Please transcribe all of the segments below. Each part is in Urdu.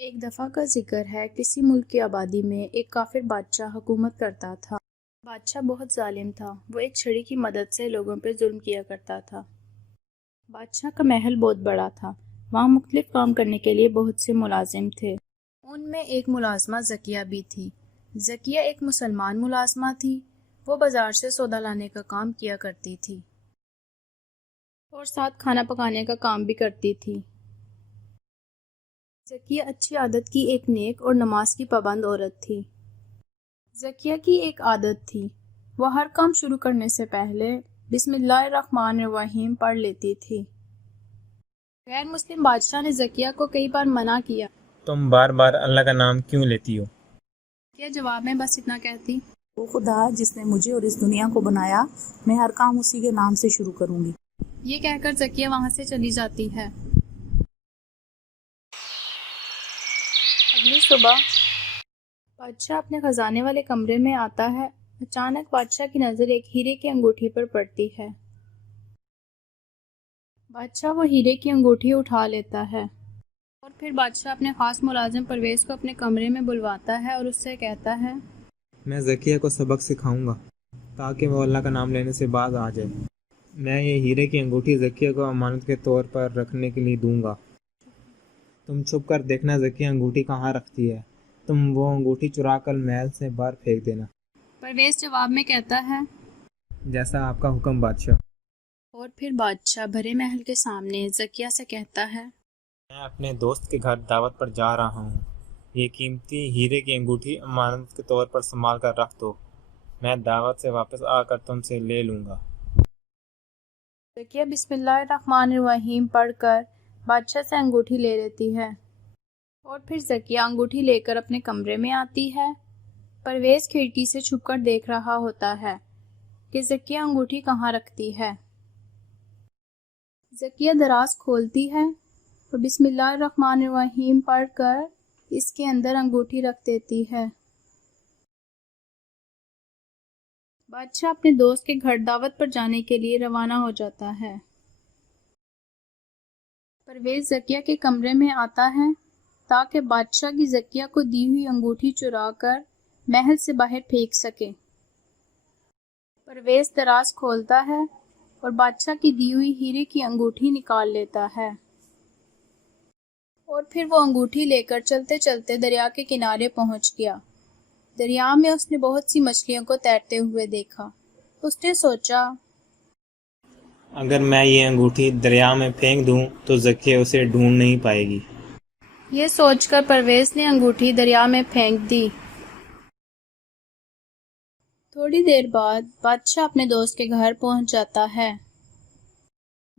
ایک دفعہ کا ذکر ہے، کسی ملک کی آبادی میں ایک کافر بادشاہ حکومت کرتا تھا۔ بادشاہ بہت ظالم تھا، وہ ایک چھڑی کی مدد سے لوگوں پہ ظلم کیا کرتا تھا۔ بادشاہ کا محل بہت بڑا تھا، وہاں مختلف کام کرنے کے لیے بہت سے ملازم تھے۔ ان میں ایک ملازمہ زکیہ بھی تھی۔ زکیہ ایک مسلمان ملازمہ تھی، وہ بازار سے سودا لانے کا کام کیا کرتی تھی اور ساتھ کھانا پکانے کا کام بھی کرتی تھی۔ زکیہ اچھی عادت کی ایک نیک اور نماز کی پابند عورت تھی۔ زکیہ کی ایک عادت تھی، وہ ہر کام شروع کرنے سے پہلے بسم اللہ الرحمن الرحیم پڑھ لیتی تھی۔ غیر مسلم بادشاہ نے زکیہ کو کئی بار منع کیا۔ تم بار بار اللہ کا نام کیوں لیتی ہو؟ زکیہ جواب میں بس اتنا کہتی، وہ خدا جس نے مجھے اور اس دنیا کو بنایا، میں ہر کام اسی کے نام سے شروع کروں گی۔ یہ کہہ کر زکیہ وہاں سے چلی جاتی ہے۔ اگلی صبح بادشاہ اپنے خزانے والے کمرے میں آتا ہے۔ اچانک بادشاہ کی نظر ایک ہیرے کی انگوٹھی پر پڑتی ہے۔ بادشاہ وہ ہیرے کی انگوٹھی اٹھا لیتا ہے اور پھر بادشاہ اپنے خاص ملازم پرویز کو اپنے کمرے میں بلواتا ہے اور اس سے کہتا ہے، میں زکیہ کو سبق سکھاؤں گا تاکہ وہ اللہ کا نام لینے سے باز آ جائے۔ میں یہ ہیرے کی انگوٹھی زکیہ کو امانت کے طور پر رکھنے کے لیے دوں گا۔ تم چھپ کر دیکھنا زکیہ انگوٹھی کہاں رکھتی ہے، تم وہ انگوٹھی چرا کر محل سے باہر پھینک دینا۔ پرویز جواب میں کہتا ہے، جیسا آپ کا حکم بادشاہ۔ اور پھر بادشاہ بھرے محل کے سامنے زکیہ سے کہتا ہے، میں اپنے دوست کے گھر دعوت پر جا رہا ہوں، یہ قیمتی ہیرے کی انگوٹھی امانت کے طور پر سنبھال کر رکھ دو، میں دعوت سے واپس آ کر تم سے لے لوں گا۔ زکیہ بسم اللہ الرحمن الرحیم پڑھ کر بادشاہ سے انگوٹھی لے لیتی ہے اور پھر زکیہ انگوٹھی لے کر اپنے کمرے میں آتی ہے۔ پرویز کھڑکی سے چھپ کر دیکھ رہا ہوتا ہے کہ زکیہ انگوٹھی کہاں رکھتی ہے۔ زکیہ دراز کھولتی ہے اور بسم اللہ الرحمن الرحیم پڑھ کر اس کے اندر انگوٹھی رکھ دیتی ہے۔ بادشاہ اپنے دوست کے گھر دعوت پر جانے کے لیے روانہ ہو جاتا ہے۔ پرویز زکیہ کے کمرے میں آتا ہے تاکہ بادشاہ کی زکیہ کو دی ہوئی انگوٹھی چرا کر محل سے باہر پھینک سکے۔ پرویز دراز کھولتا ہے اور بادشاہ کی دی ہوئی ہیرے کی انگوٹھی نکال لیتا ہے اور پھر وہ انگوٹھی لے کر چلتے چلتے دریا کے کنارے پہنچ گیا۔ دریا میں اس نے بہت سی مچھلیوں کو تیرتے ہوئے دیکھا۔ اس نے سوچا، اگر میں یہ انگوٹھی دریا میں پھینک دوں تو زکیہ اسے ڈھونڈ نہیں پائے گی۔ یہ سوچ کر پرویز نے انگوٹھی دریا میں پھینک دی۔ تھوڑی دیر بعد بادشاہ اپنے دوست کے گھر پہنچ جاتا ہے۔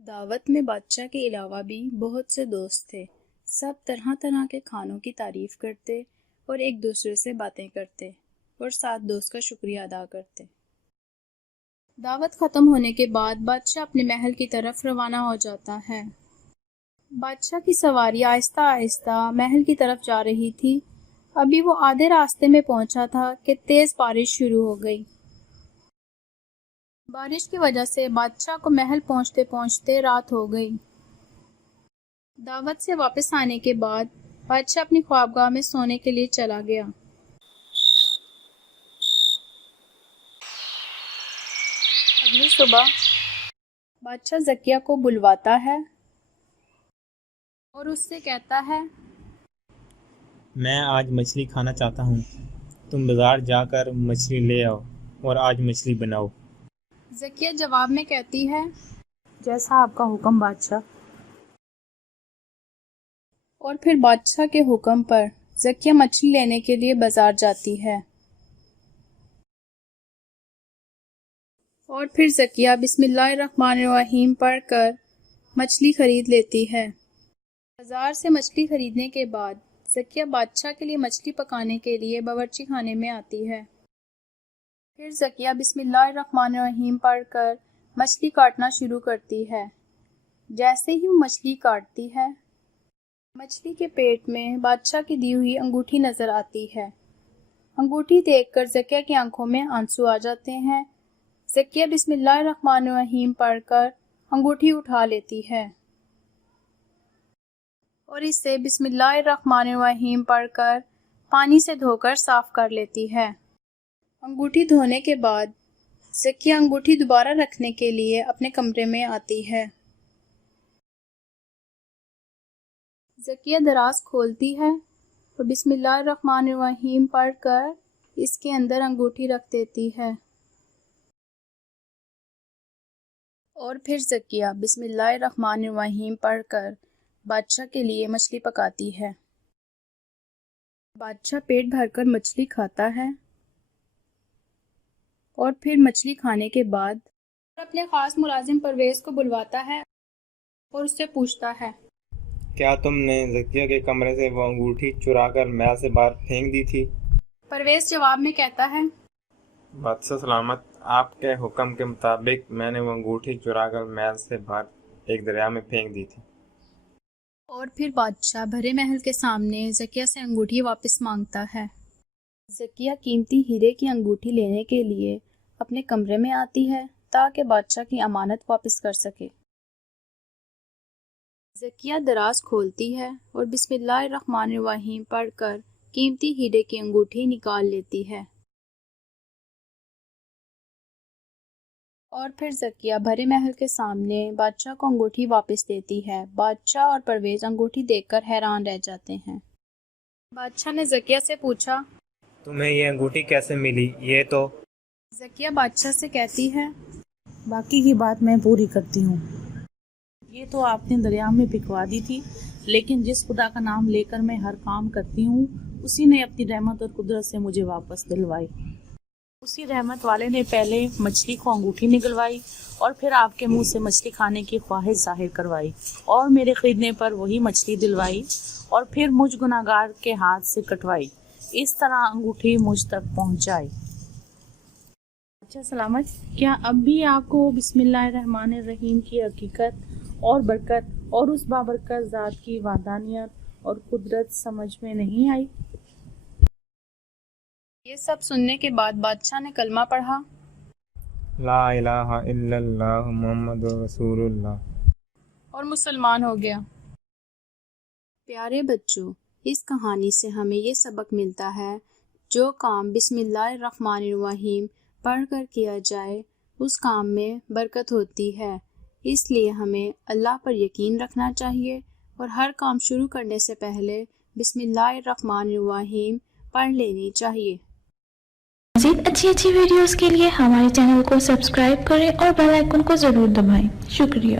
دعوت میں بادشاہ کے علاوہ بھی بہت سے دوست تھے۔ سب طرح طرح کے کھانوں کی تعریف کرتے اور ایک دوسرے سے باتیں کرتے اور ساتھ دوست کا شکریہ ادا کرتے۔ دعوت ختم ہونے کے بعد بادشاہ اپنے محل کی طرف روانہ ہو جاتا ہے۔ بادشاہ کی سواری آہستہ آہستہ محل کی طرف جا رہی تھی۔ ابھی وہ آدھے راستے میں پہنچا تھا کہ تیز بارش شروع ہو گئی۔ بارش کی وجہ سے بادشاہ کو محل پہنچتے پہنچتے رات ہو گئی۔ دعوت سے واپس آنے کے بعد بادشاہ اپنی خوابگاہ میں سونے کے لیے چلا گیا۔ اگلی صبح بادشاہ زکیہ کو بلواتا ہے اور اس سے کہتا ہے، میں آج مچھلی کھانا چاہتا ہوں، تم بازار جا کر مچھلی لے آؤ اور آج مچھلی بناؤ۔ زکیہ جواب میں کہتی ہے، جیسا آپ کا حکم بادشاہ۔ اور پھر بادشاہ کے حکم پر زکیہ مچھلی لینے کے لیے بازار جاتی ہے اور پھر زکیہ بسم اللہ الرحمن الرحیم پڑھ کر مچھلی خرید لیتی ہے۔ بازار سے مچھلی خریدنے کے بعد زکیہ بادشاہ کے لیے مچھلی پکانے کے لیے باورچی خانے میں آتی ہے۔ پھر زکیہ بسم اللہ الرحمن الرحیم پڑھ کر مچھلی کاٹنا شروع کرتی ہے۔ جیسے ہی وہ مچھلی کاٹتی ہے، مچھلی کے پیٹ میں بادشاہ کی دی ہوئی انگوٹھی نظر آتی ہے۔ انگوٹھی دیکھ کر زکیہ کی آنکھوں میں آنسو آ جاتے ہیں۔ زکیہ بسم اللہ الرحمن الرحیم پڑھ کر انگوٹھی اٹھا لیتی ہے اور اسے بسم اللہ الرحمن الرحیم پڑھ کر پانی سے دھو کر صاف کر لیتی ہے۔ انگوٹھی دھونے کے بعد زکیہ انگوٹھی دوبارہ رکھنے کے لیے اپنے کمرے میں آتی ہے۔ زکیہ دراز کھولتی ہے اور بسم اللہ الرحمن الرحیم پڑھ کر اس کے اندر انگوٹھی رکھ دیتی ہے، اور پھر زکیہ بسم اللہ الرحمن الرحیم پڑھ کر بادشاہ کے لیے مچھلی پکاتی ہے۔ بادشاہ پیٹ بھر کر مچھلی کھاتا ہے اور پھر مچھلی کھانے کے بعد اپنے خاص ملازم پرویز کو بلواتا ہے اور اس سے پوچھتا ہے، کیا تم نے زکیہ کے کمرے سے وہ انگوٹھی چرا کر محل سے باہر پھینک دی تھی؟ پرویز جواب میں کہتا ہے، بادشاہ سلامت، آپ کے حکم کے مطابق میں نے وہ انگوٹھی چرا کر محل سے باہر ایک دریا میں پھینک دی تھی۔ اور پھر بادشاہ بھرے محل کے سامنے زکیہ سے انگوٹھی واپس مانگتا ہے۔ زکیہ قیمتی ہیرے کی انگوٹھی لینے کے لیے اپنے کمرے میں آتی ہے تاکہ بادشاہ کی امانت واپس کر سکے۔ زکیہ دراز کھولتی ہے اور بسم اللہ الرحمن الرحیم پڑھ کر قیمتی ہیرے کی انگوٹھی نکال لیتی ہے، اور پھر زکیہ بھرے محل کے سامنے بادشاہ کو انگوٹھی واپس دیتی ہے۔ بادشاہ اور پرویز انگوٹھی دیکھ کر حیران رہ جاتے ہیں۔ بادشاہ نے زکیہ سے پوچھا، تمہیں یہ انگوٹھی کیسے ملی؟ یہ تو زکیہ بادشاہ سے کہتی ہے، باقی کی بات میں پوری کرتی ہوں۔ یہ تو آپ نے دریا میں پھینکوا دی تھی، لیکن جس خدا کا نام لے کر میں ہر کام کرتی ہوں اسی نے اپنی رحمت اور قدرت سے مجھے واپس دلوائی۔ اسی رحمت والے نے پہلے مچھلی کو انگوٹھی نکلوائی اور پھر آپ کے منہ سے مچھلی کھانے کی خواہش ظاہر کروائی اور میرے خریدنے پر وہی مچھلی دلوائی اور پھر مجھ گناہگار کے ہاتھ سے کٹوائی، اس طرح انگوٹھی مجھ تک پہنچائی۔ اچھا سلامت، کیا اب بھی آپ کو بسم اللہ الرحمن الرحیم کی حقیقت اور برکت اور اس بابرکت ذات کی وحدانیت اور قدرت سمجھ میں نہیں آئی؟ یہ سب سننے کے بعد بادشاہ نے کلمہ پڑھا لا الہ الا اللہ محمد رسول اللہ اور مسلمان ہو گیا۔ پیارے بچوں، اس کہانی سے ہمیں یہ سبق ملتا ہے، جو کام بسم اللہ الرحمن الرحیم پڑھ کر کیا جائے اس کام میں برکت ہوتی ہے۔ اس لیے ہمیں اللہ پر یقین رکھنا چاہیے اور ہر کام شروع کرنے سے پہلے بسم اللہ الرحمن الرحیم پڑھ لینی چاہیے۔ مزید اچھی ویڈیوز کے لیے ہمارے چینل کو سبسکرائب کریں اور بیل آئیکن کو ضرور دبائیں۔ شکریہ۔